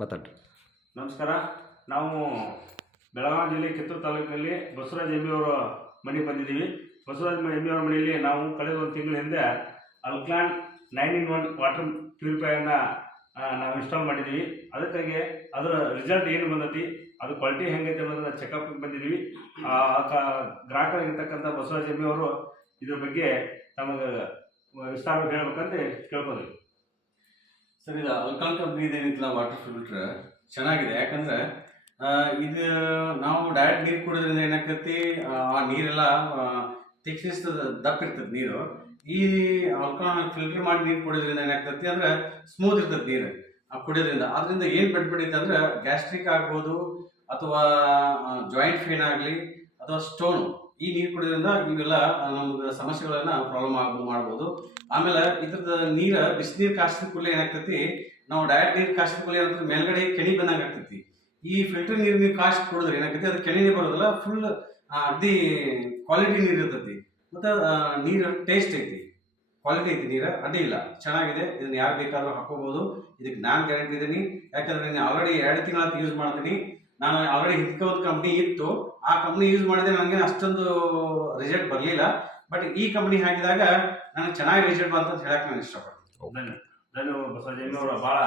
ಮಾತಾಡ್ರಿ. ನಮಸ್ಕಾರ. ನಾವು ಬೆಳಗಾವಿ ಜಿಲ್ಲೆ ಕಿತ್ತೂರು ತಾಲೂಕಿನಲ್ಲಿ ಬಸವರಾಜ ಎಮ್ಮಿಯವರ ಮನೆಗೆ ಬಂದಿದ್ದೀವಿ. ಬಸವರಾಜ ಎಮ್ಮಿಯವರ ಮನೆಯಲ್ಲಿ ನಾವು ಕಳೆದ ಒಂದು ತಿಂಗಳ ಹಿಂದೆ ಅಲ್ಕ್ಲಾನ್ 9-in-1 ವಾಟರ್ ಪ್ಯೂರಿಫೈಯರ್ನ ನಾವು ಇನ್ಸ್ಟಾಲ್ ಮಾಡಿದ್ದೀವಿ. ಅದಕ್ಕಾಗಿ ಅದರ ರಿಸಲ್ಟ್ ಏನು ಬಂದೈತಿ, ಅದು ಕ್ವಾಲಿಟಿ ಹೆಂಗೈತೆ ಅನ್ನೋದನ್ನ ಚೆಕಪ್ಗೆ ಬಂದಿದ್ದೀವಿ. ಗ್ರಾಹಕರಾಗಿರ್ತಕ್ಕಂಥ ಬಸವರಾಜ ಎಮ್ಮಿಯವರು ಇದ್ರ ಬಗ್ಗೆ ತಮಗೆ ವಿಸ್ತಾರವಾಗಿ ಹೇಳ್ಬೇಕಂತ ಕೇಳ್ಕೋದ್ರಿ. ಸರ್, ಇದು ಅಲ್ಕಾಲ್ ಕಂಪ್ನಿ ಏನಿತ್ತಲ್ಲ ವಾಟರ್ ಫಿಲ್ಟರ್ ಚೆನ್ನಾಗಿದೆ. ಯಾಕಂದ್ರೆ ಇದು ನಾವು ಡೈರೆಕ್ಟ್ ನೀರು ಕುಡಿಯೋದ್ರಿಂದ ಏನಾಗ್ತೈತಿ, ಆ ನೀರೆಲ್ಲ ಥಿಕ್ನೆಸ್ ದಪ್ಪ ಇರ್ತದೆ ನೀರು. ಈ ಆಲ್ಕಹಾಲ್ ಫಿಲ್ಟರ್ ಮಾಡಿ ನೀರು ಕುಡಿಯೋದ್ರಿಂದ ಏನಾಗ್ತೈತಿ ಅಂದ್ರೆ ಸ್ಮೂತ್ ಇರ್ತದೆ ನೀರು ಕುಡಿಯೋದ್ರಿಂದ. ಅದರಿಂದ ಏನು ಬೆಡ್ಬಿಡೈತೆ ಅಂದ್ರೆ ಗ್ಯಾಸ್ಟ್ರಿಕ್ ಆಗ್ಬೋದು, ಅಥವಾ ಜಾಯಿಂಟ್ ಪೇನ್ ಆಗಲಿ, ಅಥವಾ ಸ್ಟೋನ್, ಈ ನೀರು ಕುಡಿಯೋದ್ರಿಂದ ಇವೆಲ್ಲ ನಮ್ಗೆ ಸಮಸ್ಯೆಗಳನ್ನ ಪ್ರಾಬ್ಲಮ್ ಮಾಡ್ಬೋದು. ಆಮೇಲೆ ಇದ್ರದ್ದು ನೀರು ಬಿಸಿನೀರು ಕಾಸಿದ ಕೂಡಲೇ ಏನಾಗ್ತೈತಿ, ನಾವು ಡೈರೆಕ್ಟ್ ನೀರು ಕಾಸಿದ ಕೂಡಲೇ ಏನಾಗ್ತದೆ ಮೇಲ್ಗಡೆ ಕೆಣಿ ಬಂದಂಗೆ ಆಗ್ತೈತಿ. ಈ ಫಿಲ್ಟರ್ ನೀರು ನೀವು ಕಾಸಿ ಕುಡಿದ್ರೆ ಏನಾಗ್ತೈತಿ, ಅದು ಕೆಣಿನೇ ಬರೋದಿಲ್ಲ, ಫುಲ್ ಅಗ್ದಿ ಕ್ವಾಲಿಟಿ ನೀರು ಇರ್ತೈತಿ. ಮತ್ತು ನೀರು ಟೇಸ್ಟ್ ಐತಿ, ಕ್ವಾಲಿಟಿ ಐತಿ, ನೀರು ಅಡ್ಡಿ ಇಲ್ಲ, ಚೆನ್ನಾಗಿದೆ. ಇದನ್ನ ಯಾರು ಬೇಕಾದ್ರೂ ಹಾಕೋಬಹುದು. ಇದಕ್ಕೆ ನಾನು ಗ್ಯಾರಂಟಿ ಇದ್ದೀನಿ. ಯಾಕಂದ್ರೆ ನಾನು ಆಲ್ರೆಡಿ 2 ತಿಂಗಳ ಯೂಸ್ ಮಾಡ್ತೀನಿ. ನಾನು ಆಲ್ರೆಡಿ ಹಿಂದೆ ಒಂದು ಕಂಪ್ನಿ ಇತ್ತು, ಆ ಕಂಪ್ನಿ ಯೂಸ್ ಮಾಡಿದ್ರೆ ನನಗೆ ಅಷ್ಟೊಂದು ರಿಸಲ್ಟ್ ಬರಲಿಲ್ಲ. ಬಟ್ ಈ ಕಂಪ್ನಿ ಹಾಕಿದಾಗ ನನಗೆ ಚೆನ್ನಾಗಿ ರಿಸಲ್ಟ್ ಬಂತ ಅಂತ ಹೇಳಕ್ ನಾನು ಇಷ್ಟಪಡ್ತೀನಿ. ಧನ್ಯವಾದ ಬಸವರಾಜ ಎಮ್ಮಿಯವರ ಭಾಳ